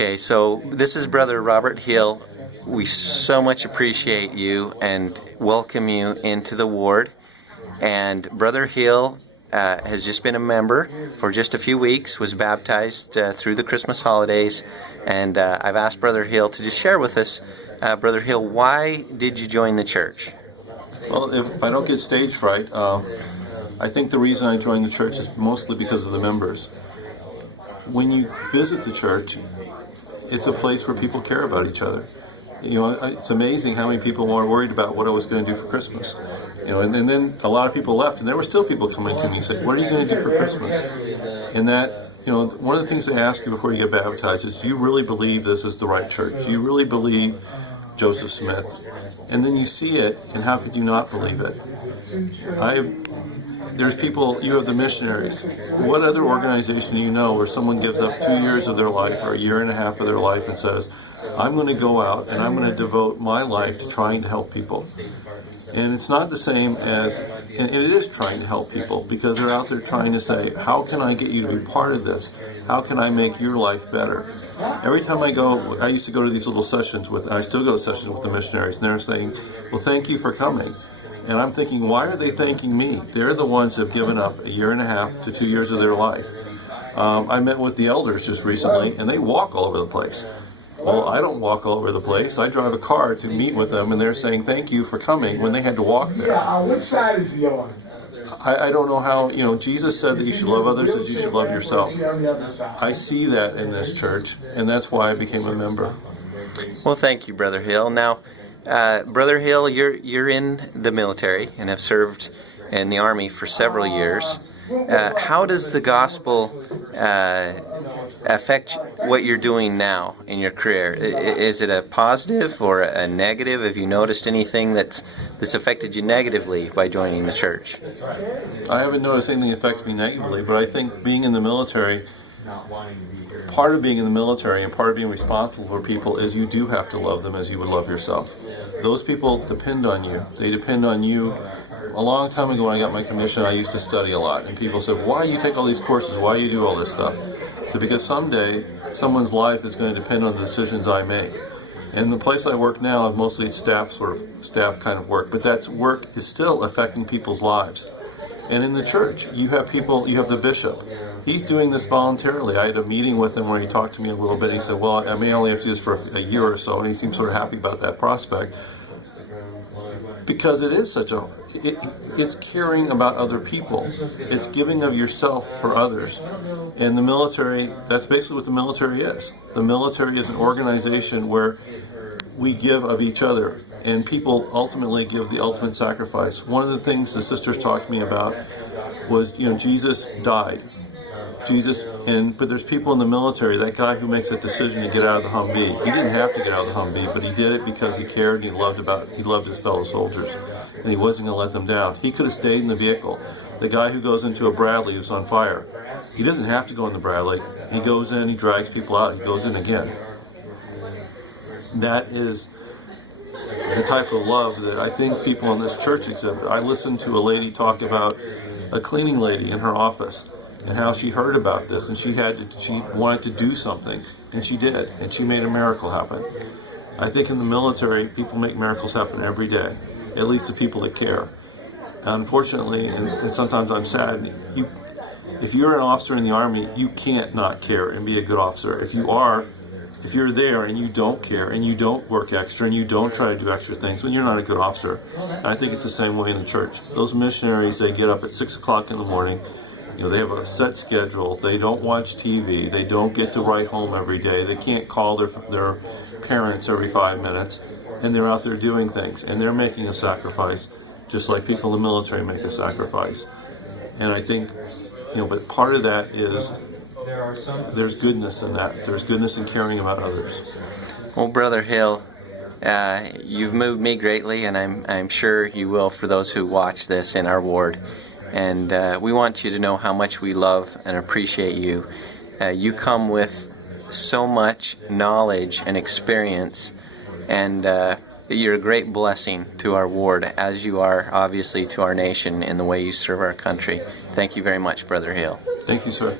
Okay, so this is Brother Robert Hill. We so much appreciate you and welcome you into the ward. And Brother Hill has just been a member for just a few weeks, was baptized through the Christmas holidays, and I've asked Brother Hill to just share with us, Brother Hill, why did you join the church? Well, if I don't get stage fright, I think the reason I joined the church is mostly because of the members. When you visit the church, it's a place where people care about each other. You know, it's amazing how many people were worried about what I was going to do for Christmas. You know, and then a lot of people left, and there were still people coming to me and saying, "What are you going to do for Christmas?" And that, you know, one of the things they ask you before you get baptized is, "Do you really believe this is the right church? Do you really believe Joseph Smith?" And then you see it, and how could you not believe it? There's people, you have the missionaries. What other organization do you know where someone gives up 2 years of their life or a year and a half of their life and says, "I'm going to go out and I'm going to devote my life to trying to help people"? And it's not the same as, and it is trying to help people, because they're out there trying to say, how can I get you to be part of this? How can I make your life better? Every time I go, I used to go to these little sessions I still go to sessions with the missionaries, and they're saying, "Well, thank you for coming." And I'm thinking, why are they thanking me? They're the ones who have given up a year and a half to 2 years of their life. I met with the elders just recently, and they walk all over the place. Well, I don't walk all over the place. I drive a car to meet with them, and they're saying thank you for coming when they had to walk there. Which side is he on? I don't know how, you know, Jesus said that you should love others as you should love yourself. I see that in this church, and that's why I became a member. Well, thank you, Brother Hill. Now, Brother Hill, you're in the military and have served in the Army for several years. How does the gospel affect what you're doing now in your career? Is it a positive or a negative? Have you noticed anything that's affected you negatively by joining the church? I haven't noticed anything that affects me negatively, but I think being in the military, part of being in the military and part of being responsible for people is you do have to love them as you would love yourself. Those people depend on you. They depend on you. A long time ago when I got my commission, I used to study a lot, and people said, "Why do you take all these courses? Why do you do all this stuff?" So because someday someone's life is going to depend on the decisions I make. And the place I work now, mostly staff kind of work, but that work is still affecting people's lives. And in the church, you have people, you have the bishop. He's doing this voluntarily. I had a meeting with him where he talked to me a little bit. He said, "Well, I may only have to do this for a year or so," and he seemed sort of happy about that prospect. Because it is it's caring about other people. It's giving of yourself for others. And the military, that's basically what the military is. The military is an organization where we give of each other, and people ultimately give the ultimate sacrifice. One of the things the sisters talked to me about was, you know, Jesus died. But there's people in the military, that guy who makes that decision to get out of the Humvee. He didn't have to get out of the Humvee, but he did it because he cared and he loved his fellow soldiers, and he wasn't going to let them down. He could have stayed in the vehicle. The guy who goes into a Bradley who's on fire, he doesn't have to go in the Bradley. He goes in, he drags people out, he goes in again. That is the type of love that I think people in this church exhibit. I listened to a lady talk about a cleaning lady in her office, and how she heard about this, and she wanted to do something, and she did, and she made a miracle happen. I think in the military, people make miracles happen every day, at least the people that care. Unfortunately, and sometimes I'm sad, if you're an officer in the Army, you can't not care and be a good officer. If you're there and you don't care and you don't work extra and you don't try to do extra things, then you're not a good officer. And I think it's the same way in the church. Those missionaries, they get up at 6 o'clock in the morning. You know, they have a set schedule. They don't watch TV. They don't get to write home every day. They can't call their parents every 5 minutes. And they're out there doing things. And they're making a sacrifice, just like people in the military make a sacrifice. And I think, you know, but part of that is there's goodness in that. There's goodness in caring about others. Well, Brother Hill, you've moved me greatly, and I'm sure you will for those who watch this in our ward. And we want you to know how much we love and appreciate you. You come with so much knowledge and experience, and you're a great blessing to our ward, as you are obviously to our nation in the way you serve our country. Thank you very much, Brother Hill. Thank you, sir.